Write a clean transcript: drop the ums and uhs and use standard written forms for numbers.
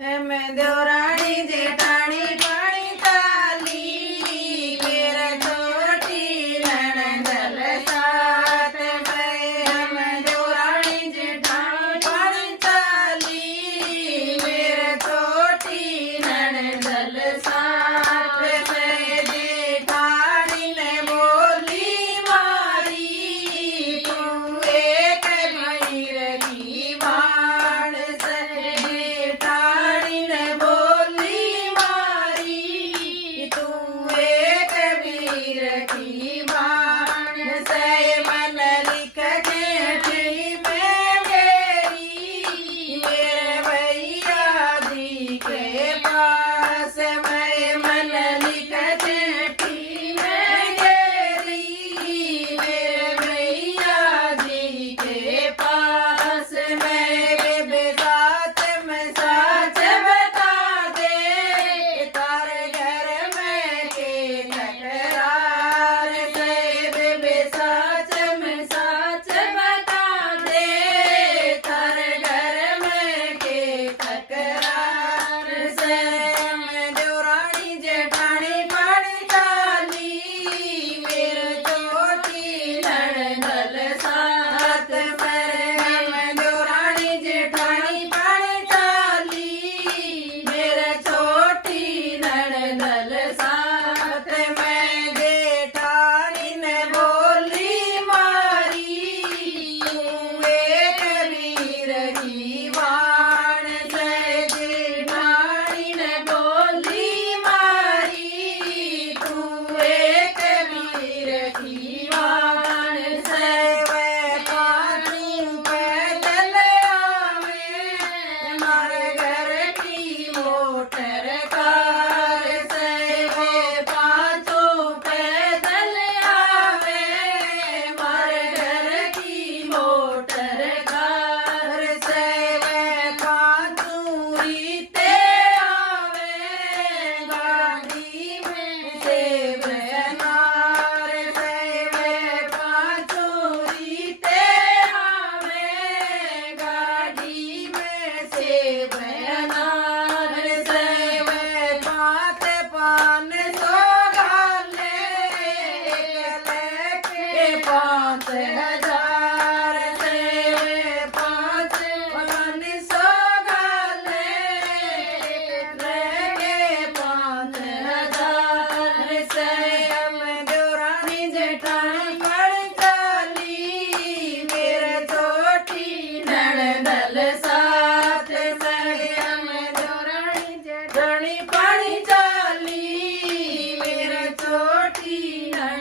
मैं देवरानी जेठानी पानी ताली मेरा छोटी ननदल साथ में हम देवरानी जेठानी पानी ताली मेरा छोटी ननदल साथ में जेठानी ने बोली मारी तू एक भैर की बाण से जेठानी ने बोली मारी तू एक वीर की बाण से मन लिख जेठी में मेरी मेरे भैया जी के पास मैं मन लिख जेठी में गेरी मेरे भैया जी के पास मैं बेबे साथ में साच बता दे तारे घर में के तकरार से बेबे साच में साच बता दे तारे घर में के तकरार से मैं देवरानी जेठानी पानी ताली मेरे छोटी ननदल साथ में मैं देवरानी जेठानी पानी ताली मेरे छोटी ननदल साथ में जेठानी ने बोली मारी तू एक वीर की बाण से जेठानी ने बोली मारी तू एक वीर की बाण से वे पानी पैदल आवे हमारे घर की मोटर कार से वे पाँचों पैदल आवे हमारे घर की मोटर कार से वे पाँचों रीते आवे गाड़ी में से अनार से वे पाँचों रीते आवे गाड़ी में से अनार से वे पात पान सो गाले के 5,000 से वे 5 पान सो गाले के 5,000 से हम देवरानी जेठानी पानी ताली मेरे छोटी ननदल साथ में हम देवरानी जेठानी पानी ताली मेरे छोटी ननदल